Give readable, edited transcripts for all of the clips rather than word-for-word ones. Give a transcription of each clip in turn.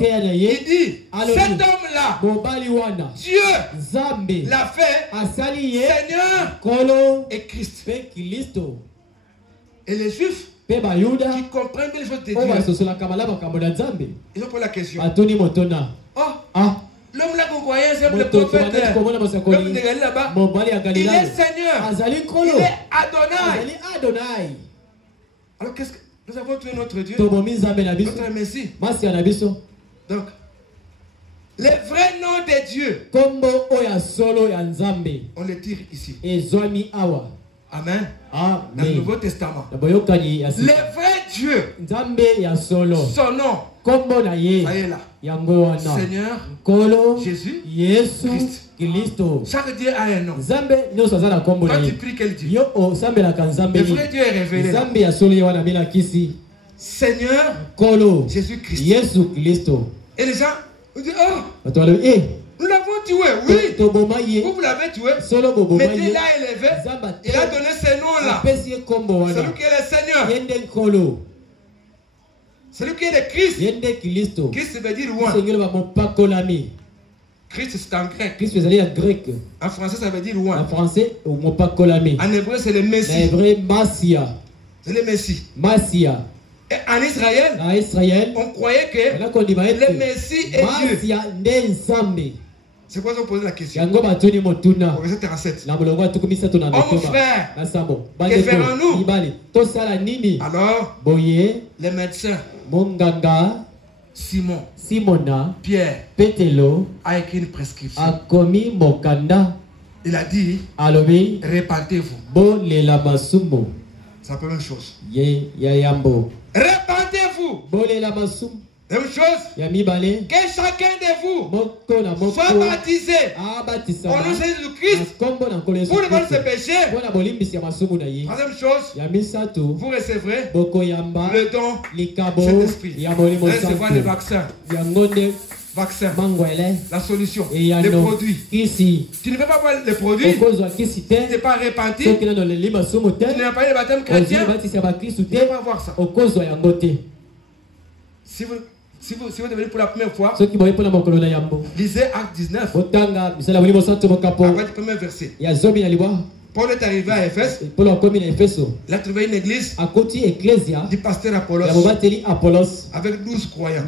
Il dit, cet homme-là, Dieu l'a fait Seigneur et Christ. Et les Juifs qui comprennent bien les choses de Dieu, ils ont posé la question. L'homme là qu'on voyait, c'est le prophète. L'homme de Galilée là-bas, il est Seigneur. Il est Adonai. Alors qu'est-ce que nous avons tué notre Dieu, notre Messie. Donc, les vrais noms de Dieu, on les tire ici. Amen. Dans le Nouveau Testament. Les vrais dieux, son nom, ça y est là. Seigneur, Jésus, Christ. Chaque Dieu a un nom. Quand tu pries, quel Dieu? Le vrai Dieu est révélé là. Seigneur, Jésus-Christ. Et les gens vous disent, oh, nous l'avons tué, oui. Vous l'avez tué. Mais Dieu l'a élevé. Il a donné ces noms-là. Celui qui est le Seigneur. Celui qui est le Christ. Christ veut dire loin. Christ c'est en grec. En français ça veut dire loin. En hébreu c'est le Messie. C'est le Messie. Et en Israël, on croyait que le Messie est Dieu. C'est quoi ils ont posé la question? Au verset 37. Oh mon frère, que ferons-nous? Alors, les médecins, Simon, Pierre, a écrit une prescription. Il a dit, répentez-vous. C'est la première chose. Répentez-vous. Même chose, que chacun de vous soit baptisé au nom de Jésus-Christ pour le pardon de ses péchés. Troisième chose, vous recevrez le don de cet esprit. Vous recevrez le vaccin. La solution, les produits. Tu ne peux pas voir les produits, tu n'es pas repenti, tu n'as pas eu le baptême chrétien, tu ne peux pas voir ça. Si vous devenez pour la première fois, lisez Acte 19. Après le premier verset. Paul est arrivé à Éphèse. Il a trouvé une église du pasteur Apollos avec 12 croyants.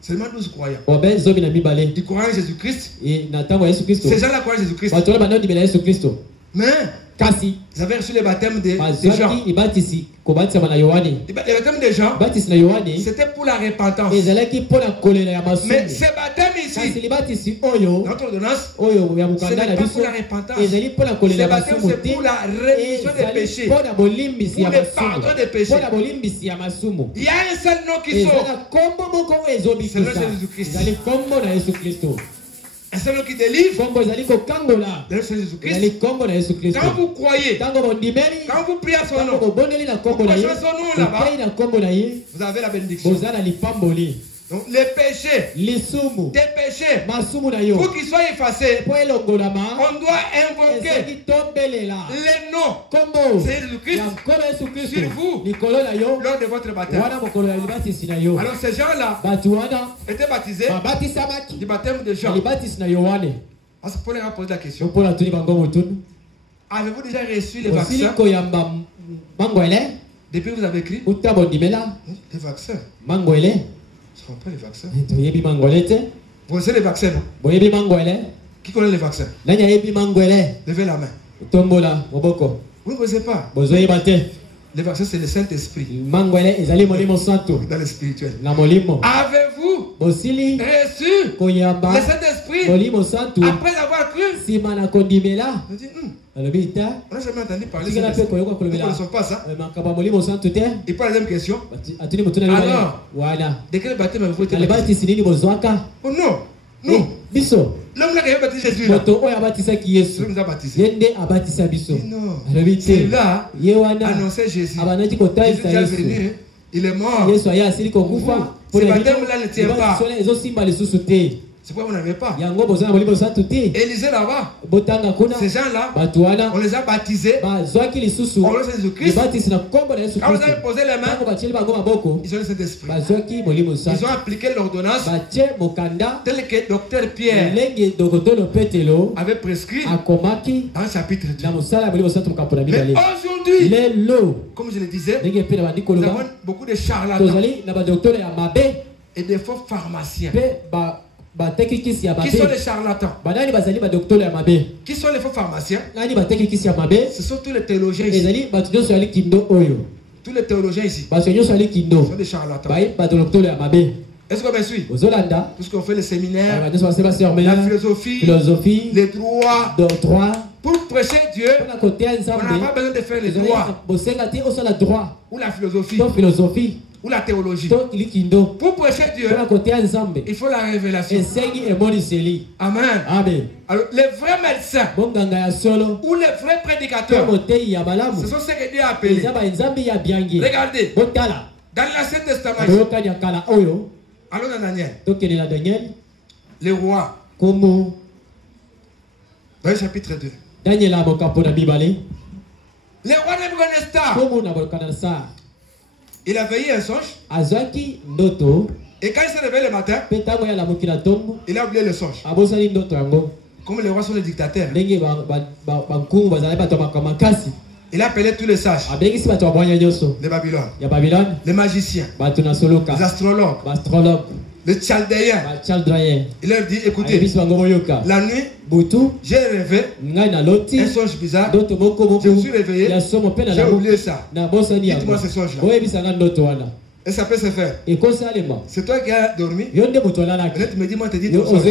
Seulement 12 croyants. Ils croient en Jésus-Christ. Ces gens-là croient en Jésus-Christ. Mais ils avaient reçu le baptême des gens. Le baptême des gens, c'était pour la repentance. Mais ce baptême ici, notre ordonnance, ce n'est pas pour la repentance. Ce baptême, c'est pour la rémission des péchés, pour le pardon des péchés. Il y a un seul nom qui sauve. C'est le nom de Jésus-Christ. Un seul nom qui délivre, c'est Jésus-Christ. Quand vous croyez, quand vous priez à son nom, vous prêchez son nom là-bas, vous avez la bénédiction. Donc les péchés, des péchés, pour qu'ils soient effacés, on doit invoquer les noms de Jésus-Christ sur vous lors de votre baptême. Alors ces gens-là étaient baptisés du baptême de Jean. Parce que Paul leur a posé la question. Avez-vous déjà reçu les vaccins? Depuis vous avez écrit les vaccins. Ce ne sont pas les vaccins. Vous connaissez les vaccins, non? Qui connaît les vaccins? Levez la main. Vous ne connaissez pas? Les vaccins, c'est le Saint-Esprit. Dans le spirituel. Avez-vous reçu le Saint-Esprit après avoir cru? On n'a jamais entendu parler de ça. Nous ne connaissons pas ça. Et pas la même question. Alors, de quel baptême avez-vous été baptisé? Oh non, non. L'homme là qui a baptisé Jésus, là, celui nous a baptisé. Non, c'est là annonçait Jésus. Jésus est déjà venu, il est mort. Ce baptême là ne tient pas. C'est pourquoi vous n'avez pas. Élisée là-bas. Ces gens-là, on les a baptisés. On les a Jésus-Christ. Quand vous avez posé les mains, ils ont le Saint-Esprit. Ils ont appliqué l'ordonnance telle que Docteur Pierre avait prescrit dans le chapitre 2. Mais aujourd'hui, comme je le disais, nous avons beaucoup de charlatans et des faux pharmaciens. Qui sont les charlatans? Qui sont les faux pharmaciens? Ce sont tous les théologiens ici. Tous les théologiens ici sont des charlatans. Est-ce qu'on me suit? Puisqu'on fait le séminaire, la philosophie, les droits. Pour prêcher Dieu, on n'a pas besoin de faire les droits ou la philosophie ou la théologie. Pour prêcher Dieu, il faut la révélation. Amen. Alors, les vrais médecins ou les vrais prédicateurs, ce sont ceux que Dieu a appelés. Regardez, dans l'Ancien Testament, allons dans Daniel, les rois, dans le chapitre 2. Les rois Nebuchadnezzar, il a veillé un songe. Et quand il s'est réveillé le matin, il a oublié le songe. Comme les rois sont les dictateurs, il a appelé tous les sages de Babylone, les magiciens, les astrologues, les chaldéens. Il leur dit, écoutez, la nuit, j'ai rêvé un songe bizarre. Je me suis réveillé, j'ai oublié ça. Dites-moi ce songe-là. Et ça peut se faire. C'est toi qui as dormi. Et là, tu me dis, moi, tu dis ton songe.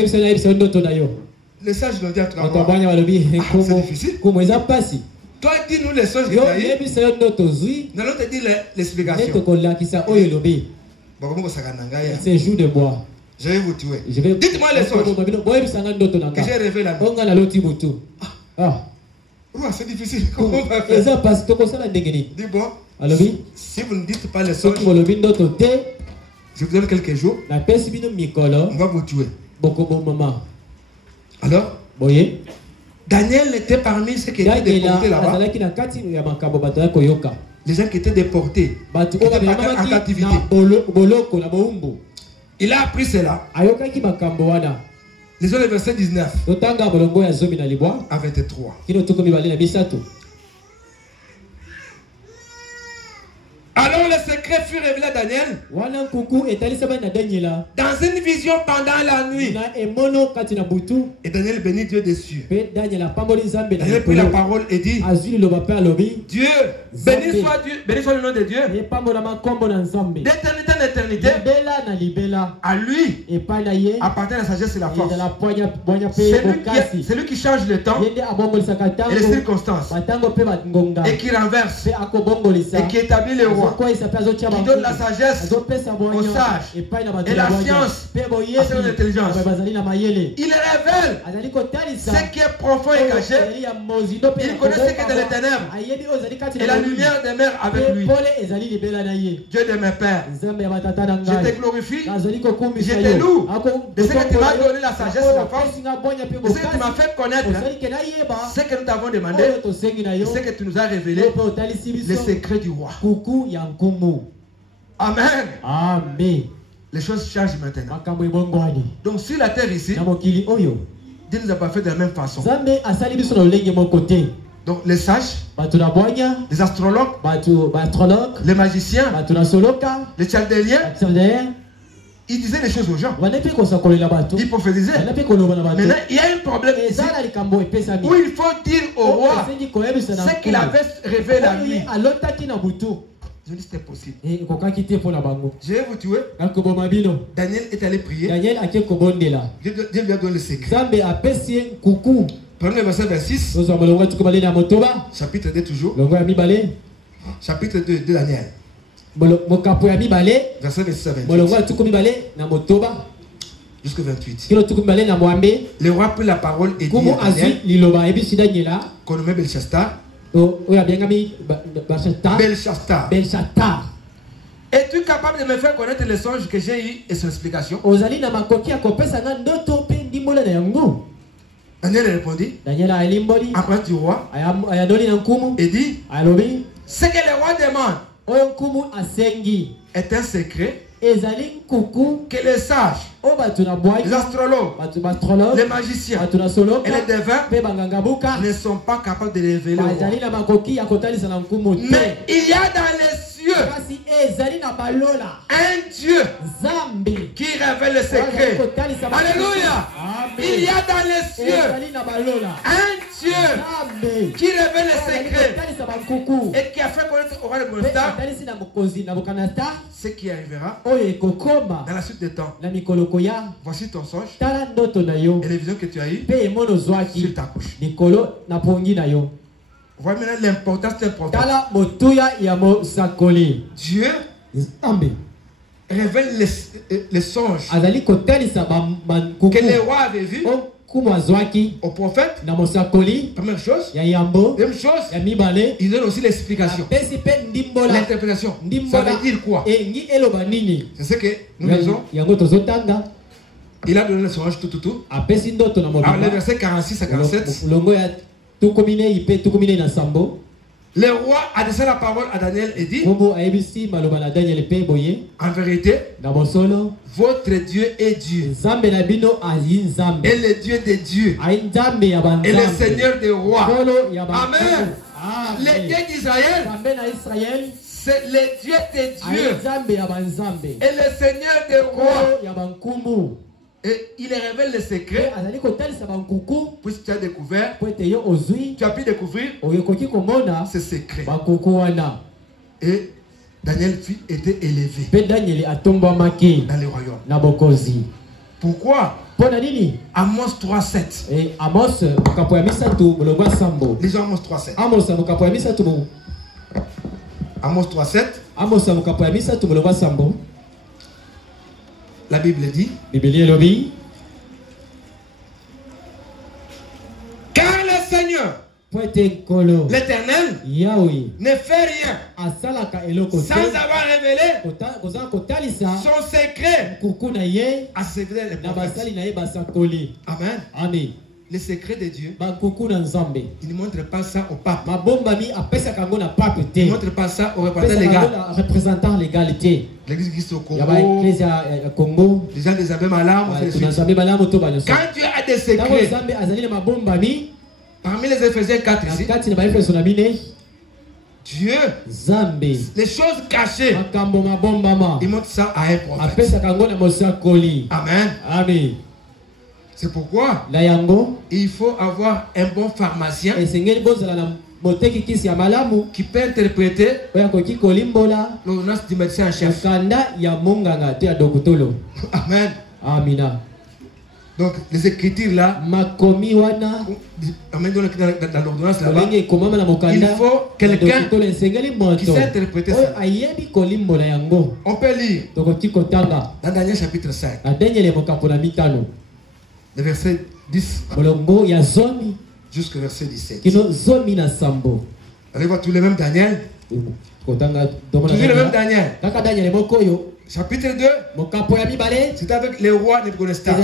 Les sages l'ont dit à toi. C'est difficile. Toi, dis-nous les songes que tu as eu. Nous allons te dire l'explication. C'est jour de bois. Je vais vous tuer. Dites-moi les songes que j'ai rêvé la nuit. C'est difficile. Comment on va faire? Dis bon. Si vous ne dites pas les songes, je vous donne quelques jours. On va vous tuer. Alors, Daniel était parmi ceux qui étaient déportés là-bas. Les gens qui étaient déportés, qui étaient en captivité. Il a appris cela. Lisons le verset 19 à 23. Alors le secret fut révélé à Daniel dans une vision pendant la nuit. Et Daniel bénit Dieu des cieux. Daniel prit la parole et dit, Dieu, béni soit le nom de Dieu, d'éternité en éternité. À lui appartient la sagesse et la force. C'est lui qui change le temps et les circonstances, et qui renverse et qui établit les rois, qui donne la sagesse aux sages et la science à ceux d'intelligence. Il révèle ce qui est profond et caché. Il connaît ce qui est dans les ténèbres et la lumière des mers avec lui. Dieu de mes pères, je te glorifie, je te loue de ce que tu m'as donné la sagesse et la force, de ce que tu m'as fait connaître, ce que nous t'avons demandé, de ce que tu nous as révélé, les secrets du roi. Amen. Amen. Les choses changent maintenant. Donc sur la terre ici, Dieu ne nous a pas fait de la même façon. Donc les sages, les astrologues, les magiciens, les chaldéens, ils disaient les choses aux gens. Ils prophétisaient. Maintenant, il y a un problème ici où il faut dire au roi ce qu'il avait rêvé la nuit. Je dis c'était possible. Je vais vous tuer. Daniel est allé prier. Dieu lui a donné le secret. Prenez le verset 26. Chapitre 2 toujours. Chapitre 2 de Daniel. Verset 26 à 28. Jusqu'au 28. Le roi prit la parole et dit à Daniel, qu'on nommait Belshazar. Es-tu capable de me faire connaître les songes que j'ai eu et son explication? Daniel répondit. Après du roi. Et dit. Ce que le roi demande est un secret. Que les sages, les astrologues, les magiciens et les devins ne sont pas capables de révéler. Mais il y a dans les cieux un Dieu qui révèle le secret. Alléluia. Il y a dans les cieux un Dieu qui révèle le secret et qui a fait connaître au roi Nebuchadnezzar ce qui arrivera dans la suite des temps. Voici ton songe et les visions que tu as eues sur ta couche. Voyez maintenant l'importance d'un prophète. Dieu révèle les songes que les rois avaient vus au prophète. Première chose. Deuxième chose, il donne aussi l'explication. L'interprétation. Ça veut dire quoi? C'est ce que nous lisons. Il a donné le songe tout. Alors les versets 46 à 47. Le roi adressa la parole à Daniel et dit: en vérité, votre Dieu est Dieu, et le Dieu des dieux, et le Seigneur des rois. Amen. Le Dieu d'Israël, c'est le Dieu des dieux, et le Seigneur des rois. Et il révèle le secret. Puisque tu as découvert, tu as pu découvrir ce secret. Et Daniel était élevé dans le royaume. Pourquoi? Amos 3.7. Lisons Amos 3.7. Amos 3.7. La Bible dit: car le Seigneur, l'Éternel, ne fait rien sans avoir révélé son secret à ses fidèles prophètes. Amen. Le secret de Dieu, il ne montre pas ça au pape. Il ne montre pas ça au représentant légal. L'église Christ au Congo, les gens des abbés Malam. Quand Dieu a des secrets, parmi les Éphésiens 4 ici, Dieu, les choses cachées, il montre ça à un prophète. Amen. C'est pourquoi il faut avoir un bon pharmacien qui peut interpréter l'ordonnance du médecin en chef. Amen. Donc les écritures là, dans l'ordonnance là-bas, il faut quelqu'un qui sait interpréter ça. On peut lire dans Daniel chapitre 5. Le verset 10 jusqu'au verset 17. Allez voir tous les mêmes Daniel. Toujours le même Daniel. Chapitre 2, c'est avec le roi Nebuchadnezzar.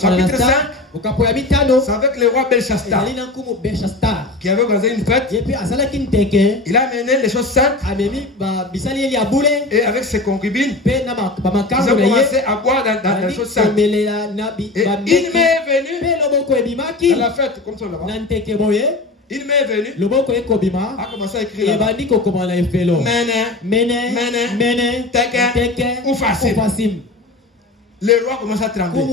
Chapitre 5, c'est avec le roi Belchazzar qui avait organisé une fête. Il a amené les choses saintes et avec ses concubines, ils ont commencé à boire dans les choses saintes. Et il m'est venu à la fête, comme ça là-bas. Il m'est venu, a commencé à écrire là-bas. Mene, Teke, Ufasim. Le roi commence à trembler.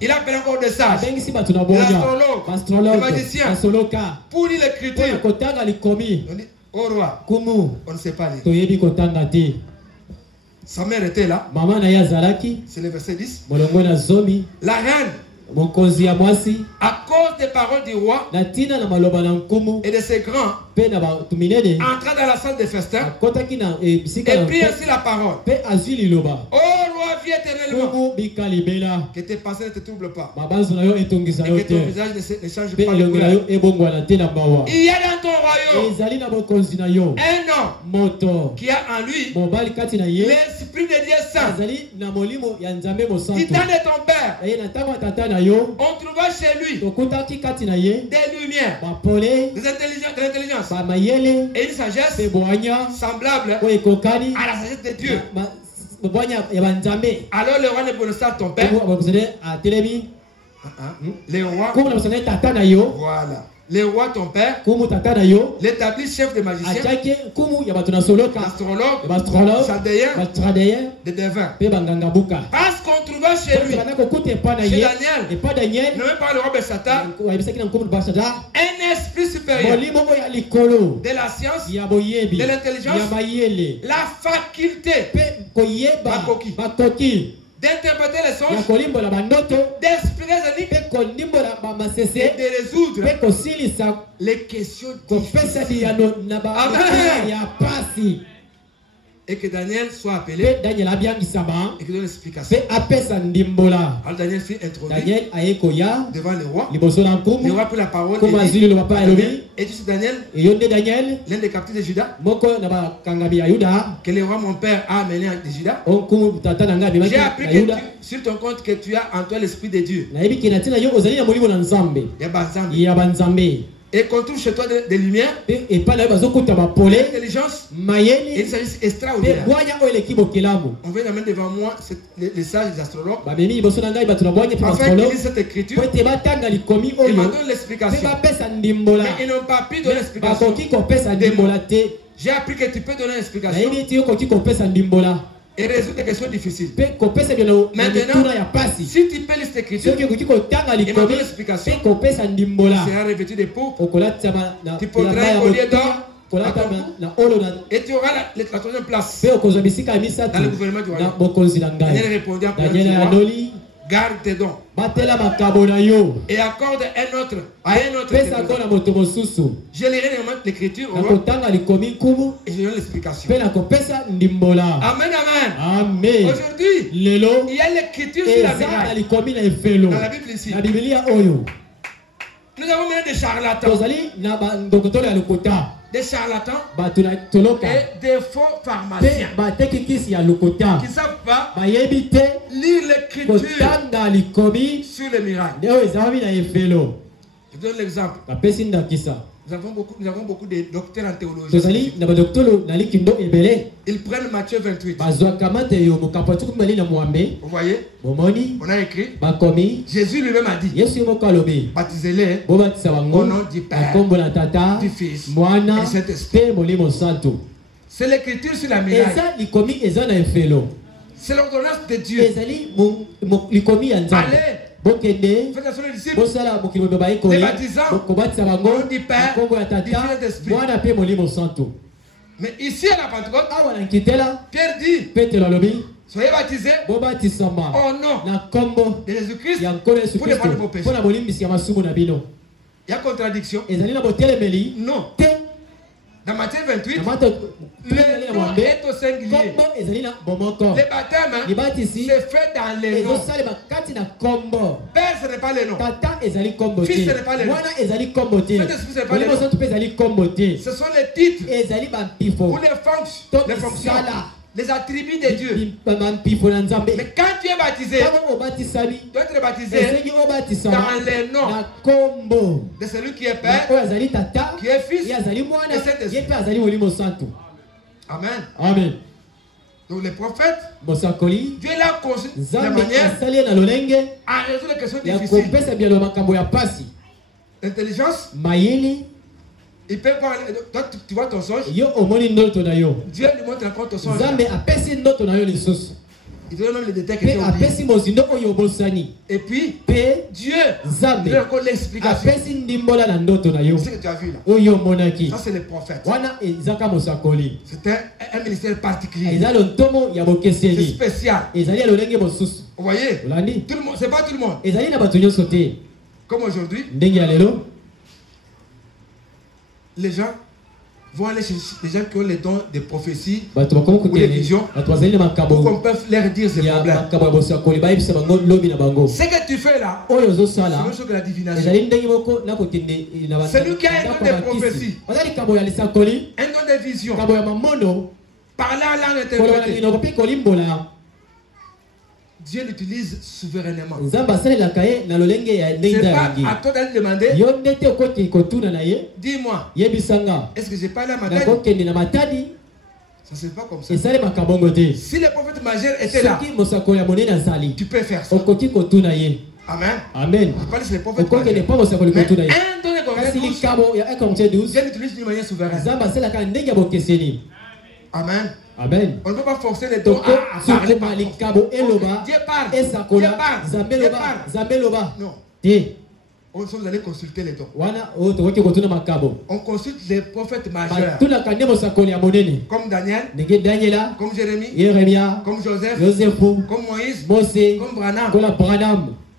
Il a appelé encore des sages, des astrologues, des magiciens, pour lire l'écriture. On dit: oh roi, on ne sait pas lire. Sa mère était là. C'est le verset 10. La reine, à cause des paroles du roi et de ses grands, entra dans la salle de festin et prit ainsi la parole: oh roi, vie éternelle tranquillement. Que tes pensées ne te troublent pas. Et que ton visage ne change pas de couleur. Il y a dans ton royaume un homme qui a en lui l'Esprit de Dieu Saint. Titan de ton père. On trouva chez lui des lumières, de l'intelligence et une sagesse semblable à la sagesse de Dieu. Alors le roi Nebuchadnezzar, ton père, le roi, voilà. Le roi, ton père, l'établi chef des magiciens, astrologues, chaldéens, des devins. Parce qu'on trouva chez lui, chez Daniel, nommé par le roi Belshazzar, un esprit supérieur de la science, de l'intelligence, la faculté d'interpréter les songes, d'expliquer les énigmes et de résoudre les questions difficiles. Amen. Et que Daniel soit appelé et que donne l'explication. Alors Daniel fut introduit devant le roi. Le roi prit la parole et dit sur Daniel, l'un des captifs de Juda, que le roi mon père a amené de Juda. J'ai appris que sur ton compte que tu as en toi l'esprit de Dieu. Et qu'on trouve chez toi des lumières, l'intelligence et une sagesse extraordinaire. On vient d'amener devant moi les sages des astrologues afin qu'ils lisent cette écriture et m'en donnent l'explication. Mais ils n'ont pas pu donner l'explication. J'ai appris que tu peux donner l'explication et résoudre des questions difficiles. Maintenant, si tu peux lire cette écriture et m'en donner l'explication, tu seras revêtu de pourpre, tu porteras un collier d'or et tu auras la troisième place dans le gouvernement du royaume. Daniel répondit à garde tes dons et accorde à un autre. Je lirai l'écriture au roi et je donne l'explication. Amen, amen. Aujourd'hui, il y a l'écriture sur la muraille. Dans la Bible ici. Nous avons mené des charlatans. Des charlatans et des faux pharmaciens qui ne savent pas lire l'écriture sur les miracles. Je donne l'exemple. Nous avons beaucoup de docteurs en théologie. Ils prennent Matthieu 28. Vous voyez? On a écrit. Jésus lui-même a dit, baptisez-les au nom du Père, du Fils et du Saint-Esprit. C'est l'écriture sur la muraille. C'est l'ordonnance de Dieu. Allez, faites attention les disciples, les baptisants, au nom du Père, du Fils et de l'Esprit. Mais ici à la Pentecôte, Pierre dit, soyez baptisés au nom de Jésus-Christ pour les pardon de vos péchés. Il y a contradiction. Non. Dans Matthieu 28, le nom est au singulier. Le baptême, c'est fait dans les noms. Père, ce n'est pas le nom. Fils, ce n'est pas le nom. Saint-Esprit, ce n'est pas le nom. Ce sont les titres ou les fonctions, les attributs de Dieu. Mais quand tu es baptisé, tu dois être baptisé dans les noms de celui qui est Père, qui est Fils et Saint-Esprit. Amen. Donc les prophètes, Dieu l'a conçu de la manière à résoudre les questions difficiles. L'intelligence, il peut voir, toi tu vois ton songe, Dieu lui montre encore ton songe. Il te donne même les détails que tu as oubliés. Et puis, Dieu lui donne encore l'explication. C'est ce que tu as vu là. Ça c'est les prophètes. C'est un ministère particulier. C'est spécial. Vous voyez, tout le monde, c'est pas tout le monde. Comme aujourd'hui, les gens vont aller chercher les gens qui ont les dons de prophétie ou de vision pour qu'on puisse leur dire ces problèmes. Ce que tu fais là, c'est une chose que la divination. Celui qui a un don de prophétie, un don de vision, parler à l'âme interprétée, Dieu l'utilise souverainement. Ce n'est pas à toi d'aller demander. Dis-moi, est-ce que j'ai parlé à ma tête? Ça ne se fait pas comme ça. Si le prophète majeur était là, tu peux faire ça. Amen. Amen. Je parle sur les prophètes majeurs. Mais un don de Corinthiens 12, Dieu l'utilise d'une manière souveraine. Amen. Amen. On ne peut pas forcer les dons à parler par Dieu parle. Dieu parle. Non. Vous allez consulter les dons. On consulte les prophètes majeurs. Comme Daniel, comme Jérémie, comme Joseph, comme Moïse, comme Branham.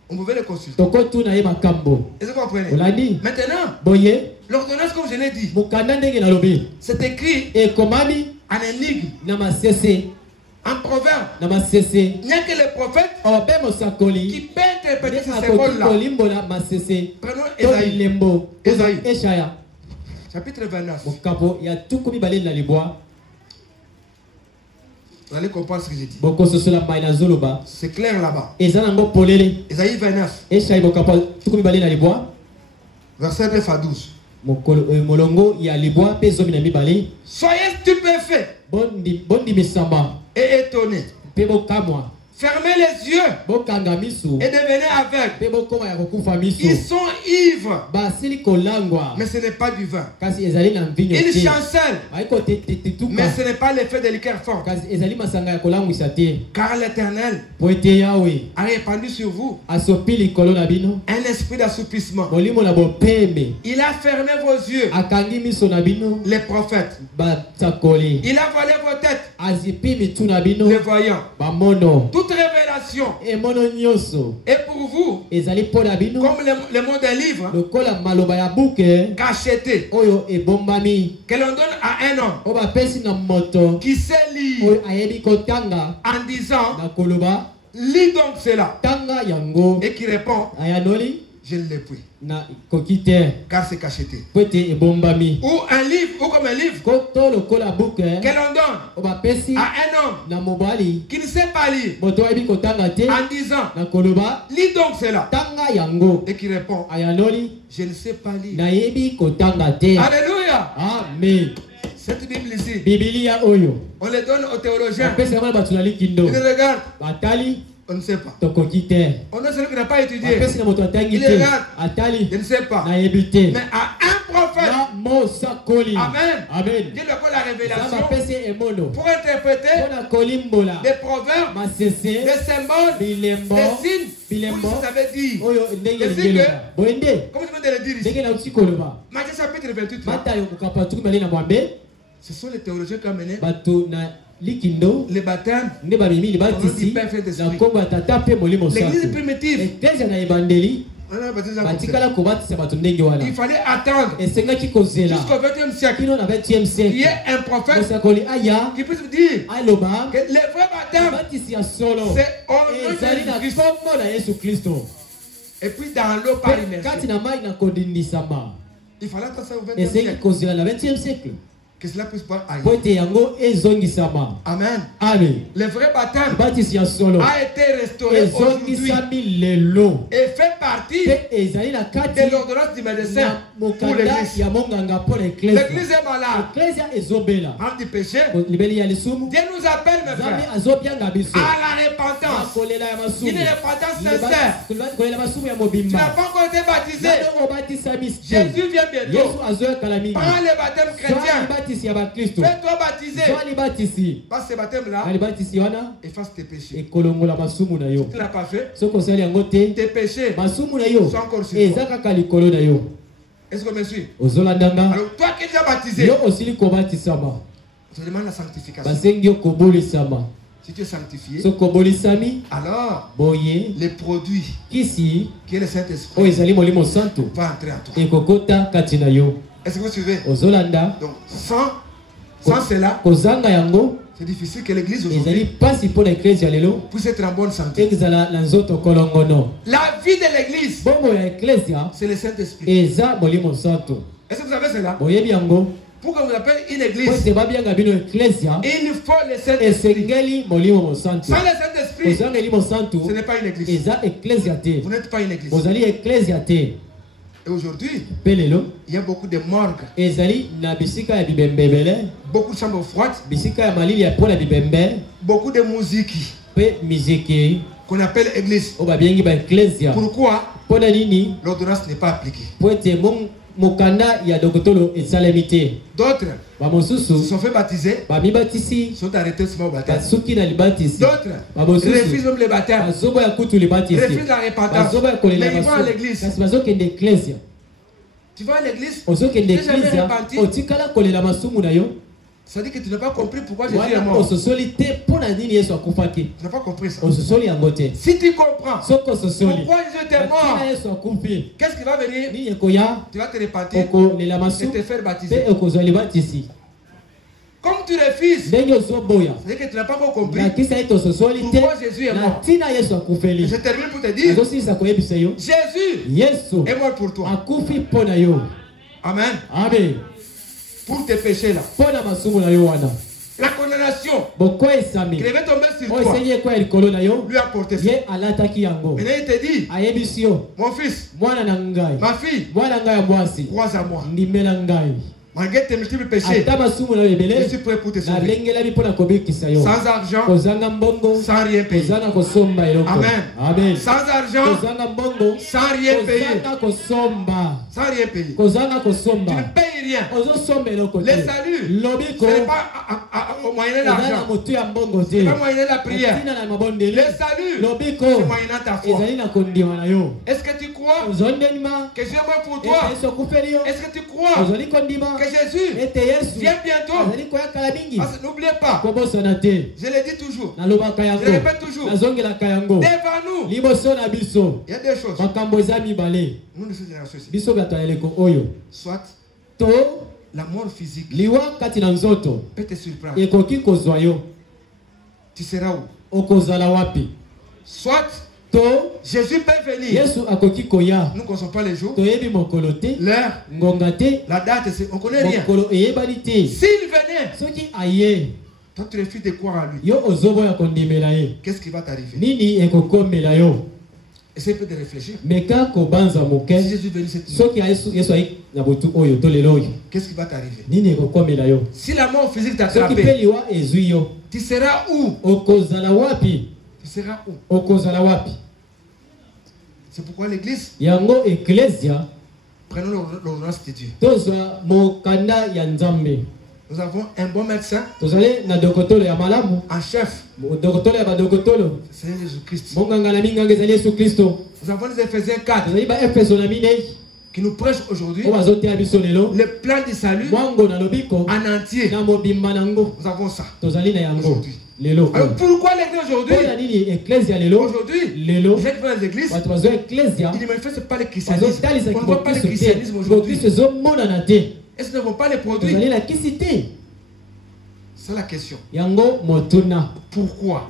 On pouvait les consulter. Est-ce que vous comprenez? Maintenant, l'ordonnance, comme je l'ai dit, c'est écrit en énigme, en proverbe. Il n'y a que les prophètes qui peuvent interpréter ces symboles-là. Prenons Ésaïe. Chapitre 29. Vous allez comprendre ce que j'ai dit. C'est clair là-bas. Ésaïe 29. Verset 9 à 12. Soyez stupéfaits et étonnés. Fermez les yeux et devenez aveugles. Ils sont ivres, mais ce n'est pas du vin. Ils chancellent, mais ce n'est pas l'effet de liqueur forte. Car l'Éternel a répandu sur vous un esprit d'assoupissement. Il a fermé vos yeux, les prophètes. Il a volé vos têtes, les voyants. Toute révélation est pour vous comme le mot d'un livre cacheté que l'on donne à un homme qui sait lire en disant lis donc cela et qui répond je ne l'ai plus car c'est cacheté. Ou un livre, ou comme un livre que l'on donne à un homme qui ne sait pas lire en disant lis donc cela et qui répond je ne sais pas lire. Alléluia. Amen. Cette Bible ici, on les donne aux théologiens. Ils regardent. On ne sait pas. On a celui qui n'a pas étudié. Il regarde. Je ne sais pas. Mais à un prophète. Amen. Dieu lui accorde la révélation pour interpréter des proverbes, des symboles, des signes. Pour que ça veut dire. Comme je viens de le dire ici. Matthieu chapitre 28. Ce sont les théologiens qui ont mené les baptêmes. L'église primitive. Il fallait attendre jusqu'au 20e siècle qu'il y ait un prophète qui puisse vous dire que les vrais baptêmes c'est au nom de Jésus-Christ. Et puis dans l'eau par immersion. Il fallait attendre ça au 20e siècle. Que cela puisse pas arriver. Amen. Le vrai baptême a été restauré aujourd'hui et fait partie de l'ordonnance du médecin pour l'église. L'église est malade. Par du péché. Dieu nous appelle, mes frères, à la repentance. Une repentance sincère. Tu n'as pas encore été baptisé. Jésus vient bientôt. Prends le baptême chrétien. Fais-toi baptiser. Passe ce baptême-là. Efface tes péchés. Si tu ne l'as pas fait, tes péchés sont encore sur toi. Est-ce que vous me suivez? Alors toi qui es déjà baptisé, je demande la sanctification. Si tu es sanctifié, alors les produits qui est le Saint-Esprit va entrer à toi. Est-ce que vous suivez? Ozolanda. Donc sans cela, c'est difficile que l'église aujourd'hui puisse être en bonne santé. La vie de l'église, c'est le Saint-Esprit. Est-ce que vous savez cela? Pour que vous appelez une église, il faut le Saint-Esprit. Sans le Saint-Esprit, ce n'est pas une église. Vous n'êtes pas une église. Et aujourd'hui, il y a beaucoup de morgues, beaucoup de chambres froides, beaucoup de musique qu'on appelle église. Pourquoi? L'ordonnance n'est pas appliquée. D'autres se sont fait baptiser, sont arrêtés sur le baptême. D'autres refusent même le baptême, refusent la repentance, mais ils vont à l'église. Tu vas à l'église, tu n'es jamais repenti. Ça dit que tu n'as pas compris pourquoi Jésus est mort. Tu n'as pas compris ça. Si tu comprends pourquoi Jésus était mort, qu'est-ce qui va venir? Tu vas te repentir et te faire baptiser. Comme tu refuses, c'est-à-dire que tu n'as pas encore compris pourquoi Jésus est mort. Je termine pour te dire, Jésus est mort pour toi. Amen. Amen. Pour tes péchés là. La condamnation qui devait tomber sur toi lui a porté ça. Maintenant il te dit, mon fils, ma fille, crois à moi. Malgré tes multiples péchés, je suis prêt pour te sauver. Sans argent, sans rien payer. Amen. Amen. Sans argent, sans rien payer. Sans rien payer. Tu ne payes rien. Le salut, ce n'est pas au moyen de l'argent. Ce n'est pas moyen de la prière. Le salut, c'est moyen de ta foi. Est-ce que tu crois que Jésus est mort pour toi? Est-ce que tu crois que Jésus vient bientôt? N'oubliez pas, je le dis toujours, je le répète toujours, devant nous, il y a deux choses. Nous ne sommes génération soit la mort physique peut te surprendre. Tu seras où? Soit Jésus peut venir. Nous ne connaissons pas les jours, l'heure, la date, on ne connaît rien. S'il venait, toi tu refuses de croire à lui. Qu'est-ce qui va t'arriver? Essaye peut de réfléchir. Si Jésus venait cette nuit, qu'est-ce qui va t'arriver? Si la mort physique t'a attrapé, tu seras où? Tu seras où? C'est pourquoi l'église, prenons l'ordonnance de Dieu. Nous avons un bon médecin en chef, Seigneur Jésus-Christ. Nous avons les Éphésiens 4 qui nous prêchent aujourd'hui le plan du salut en entier. Nous avons ça aujourd'hui. Alors pourquoi l'église aujourd'hui? Aujourd'hui, vous êtes dans les églises, ils ne manifestent pas le christianisme. On ne voit pas le christianisme aujourd'hui. Est-ce qu'ils ne vont pas les produire? C'est la question. Pourquoi?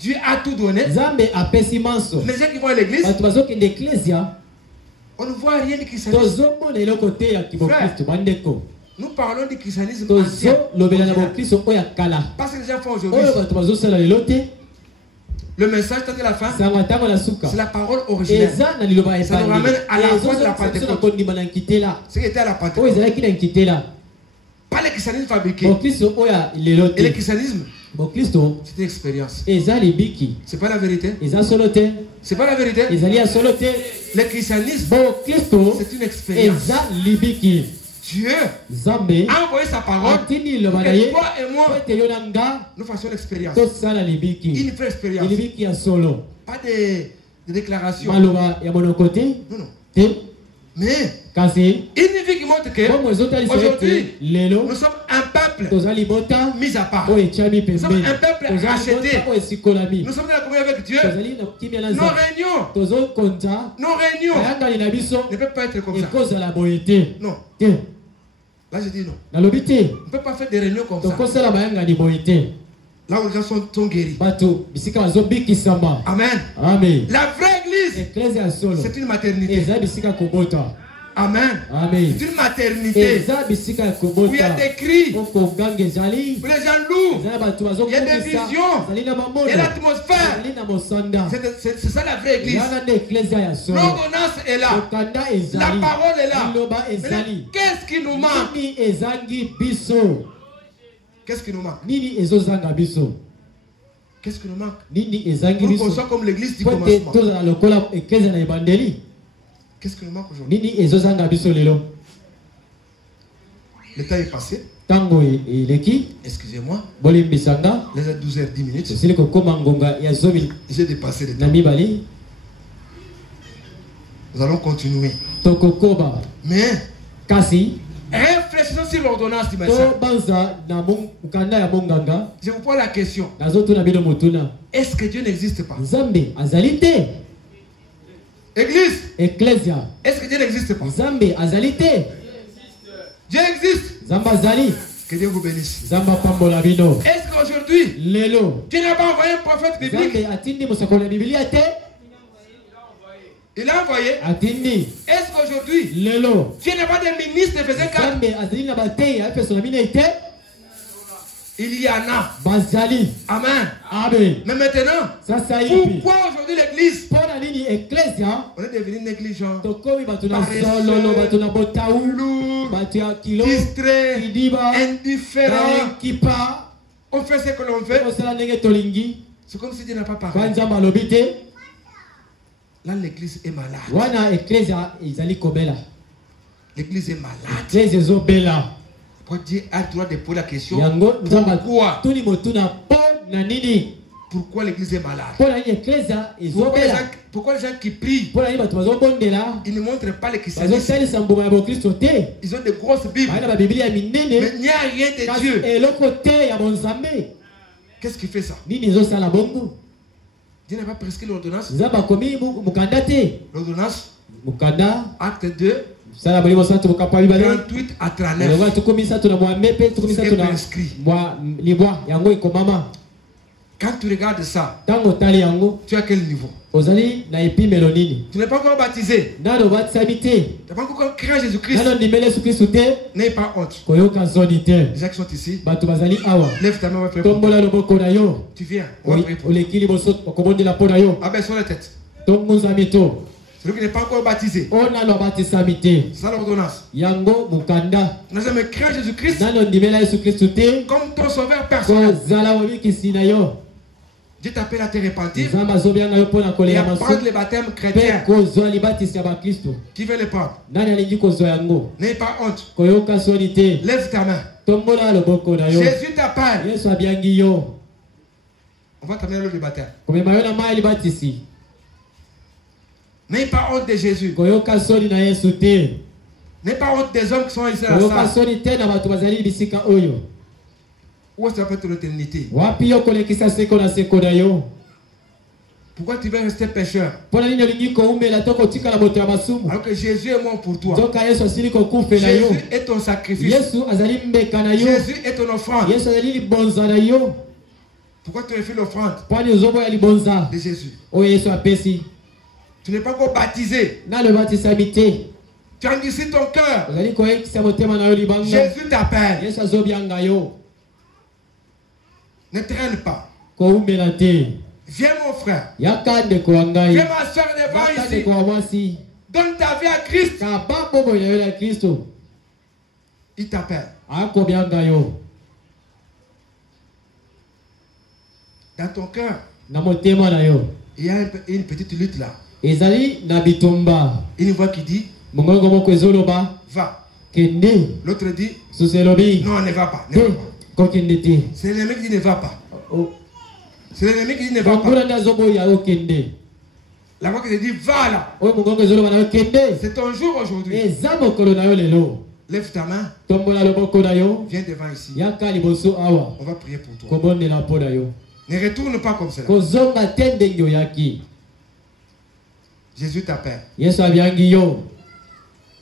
Dieu a tout donné. Les gens qui vont à l'église, on ne voit rien du christianisme. Frère, nous parlons du christianisme ancien. Parce que les gens font aujourd'hui, le message de la fin, c'est la parole originelle. Ça nous ramène à la foi de la Pentecôte. Ce qui était à la Pentecôte. Pas le christianisme fabriqué. Et le christianisme, c'est une expérience. C'est pas la vérité. C'est pas la vérité. Le christianisme, c'est une expérience. Dieu a envoyé sa parole pour que toi et moi nous fassions l'expérience. Une vraie expérience. Pas de déclaration. Non, non. Mais Une vie qui montre que aujourd'hui, nous sommes un peuple mis à part. Nous sommes un peuple racheté. Nous sommes dans la communion avec Dieu. Nos réunions ne peuvent pas être comme ça. Non. Là, je dis non. On ne peut pas faire des réunions comme ça. Là où les gens sont guéris. Amen. Amen. La vraie église, c'est une maternité. Amen. Amen. C'est une maternité où il y a des cris, où les gens louent, il y a des visions, il y a l'atmosphère. C'est ça la vraie église. L'ordonnance est là. La parole est là. Qu'est-ce qui nous manque? Qu'est-ce qui nous manque? Qu'est-ce qui nous manque? Pour qu'on soit comme l'église du commencement. Qu'est-ce qui nous manque aujourd'hui? Le temps est passé. Excusez-moi. Les 12h10. J'ai dépassé le temps. Nous allons continuer. Mais réfléchissons sur l'ordonnance du médecin. Je vous pose la question. Est-ce que Dieu n'existe pas? Église. Est-ce que Dieu n'existe pas? Dieu existe. Que Dieu vous bénisse. Est-ce qu'aujourd'hui, Dieu n'a pas envoyé un prophète biblique? Il a envoyé. Est-ce qu'aujourd'hui, Dieu n'a pas de ministre de faisant 4? Il y en a. Amen. Mais maintenant, pourquoi aujourd'hui l'église? On est devenu négligent, paresseux, distrait, indifférent. On fait ce que l'on fait. C'est comme si Dieu n'a pas parlé. Là, l'église est malade. L'église est malade. Pourquoi Dieu a le droit de poser la question? Pourquoi l'église est malade? Pourquoi les gens qui prient, ils ne montrent pas le christianisme? Ils ont de grosses Bibles, mais il n'y a rien de Dieu. Qu'est-ce qui fait ça? Dieu n'a pas prescrit l'ordonnance. L'ordonnance, acte 2, 38 à 39. C'est prescrit. Quand tu regardes ça, tu as quel niveau? Tu n'es pas encore baptisé. Tu n'as pas encore cru en Jésus-Christ. N'aie pas honte. Les gens qui sont ici, lève ta main, on va prier pour toi. Tu viens, on va prier pour toi. Abaisse la tête. Celui qui n'est pas encore baptisé, c'est ça l'ordonnance. Tu n'as jamais cru en Jésus-Christ comme ton sauveur personnel. Dieu t'appelle à te repentir et à prendre le baptême chrétien. Qui veut le prendre? N'aie pas honte. Lève ta main. Jésus t'appelle. On va t'amener l'eau du baptême. N'aie pas honte de Jésus. N'aie pas honte des hommes qui sont ici à la salle. Où est-ce que tu vas faire ton éternité? Pourquoi tu veux rester pécheur? Alors que Jésus est mort pour toi. Jésus est ton sacrifice. Jésus est ton offrande. Pourquoi tu refais l'offrande de Jésus? Tu n'es pas encore baptisé. Tu as endurci ton cœur. Jésus t'appelle. Ne traîne pas. Viens mon frère. Viens ma soeur devant ici. Donne ta vie à Christ. Il t'appelle. Dans ton cœur, il y a une petite lutte là. Une voix qui dit va. L'autre dit non, ne va pas. Ne va pas. C'est l'ennemi qui dit ne va pas. C'est l'ennemi qui dit ne va pas. La voix qui te dit va là. C'est ton jour aujourd'hui. Lève ta main. Viens devant ici. On va prier pour toi. Ne retourne pas comme cela. Jésus t'appelle.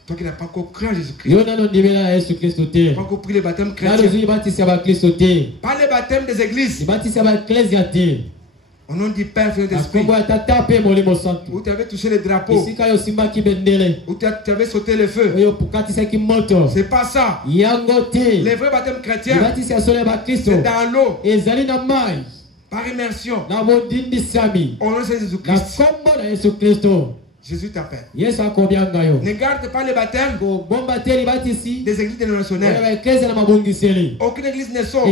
Toi qui n'as pas encore cru en Jésus-Christ. Tu n'as pas encore pris le baptême chrétien. Pas le baptême des églises. Au nom du Père, Fils et d'Esprit. Où tu avais touché les drapeaux. Où tu avais sauté le feu. C'est pas ça. Les vrais baptêmes chrétiens, c'est dans l'eau. Par immersion. Au nom de Jésus-Christ. Jésus t'appelle. Ne garde pas le baptême des églises dénominationnelles. Aucune église ne sauve.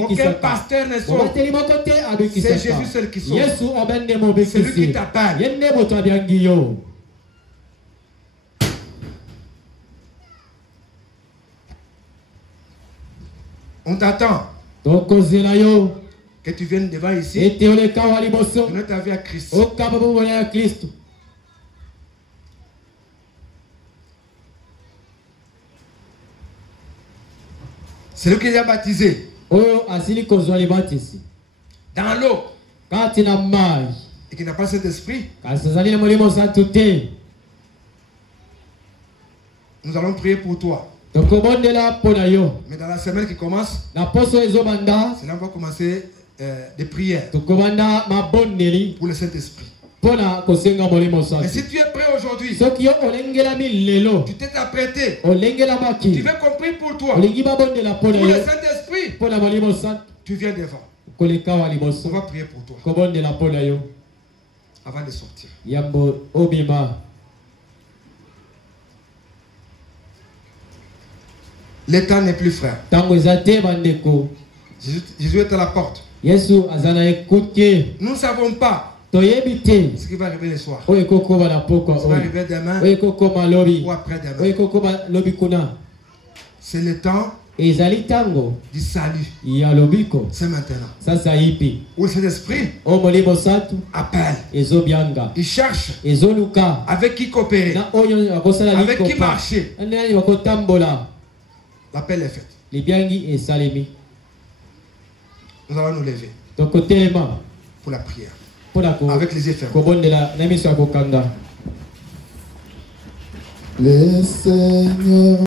Aucun pasteur ne sauve. C'est Jésus seul qui sauve. C'est lui qui t'appelle. On t'attend. Que tu viennes devant ici. Donne ta vie à Christ. C'est lui qui les a baptisés. Dans l'eau. Et qui n'a pas cet esprit. Nous allons prier pour toi. Mais dans la semaine qui commence, c'est là on va commencer des prières pour le Saint-Esprit. Et si tu es prêt aujourd'hui, tu t'es apprêté, tu veux compris pour toi, pour le Saint-Esprit, tu viens devant. On va prier pour toi avant de sortir. Le temps n'est plus frère. Jésus est à la porte. Nous ne savons pas ce qui va arriver le soir. Ce qui va arriver demain ou après-demain. C'est le temps du salut. C'est maintenant. Où cet esprit appelle. Il cherche avec qui coopérer, avec qui marcher. L'appel est fait. Nous allons nous lever pour la prière. Avec les effets. Le Seigneur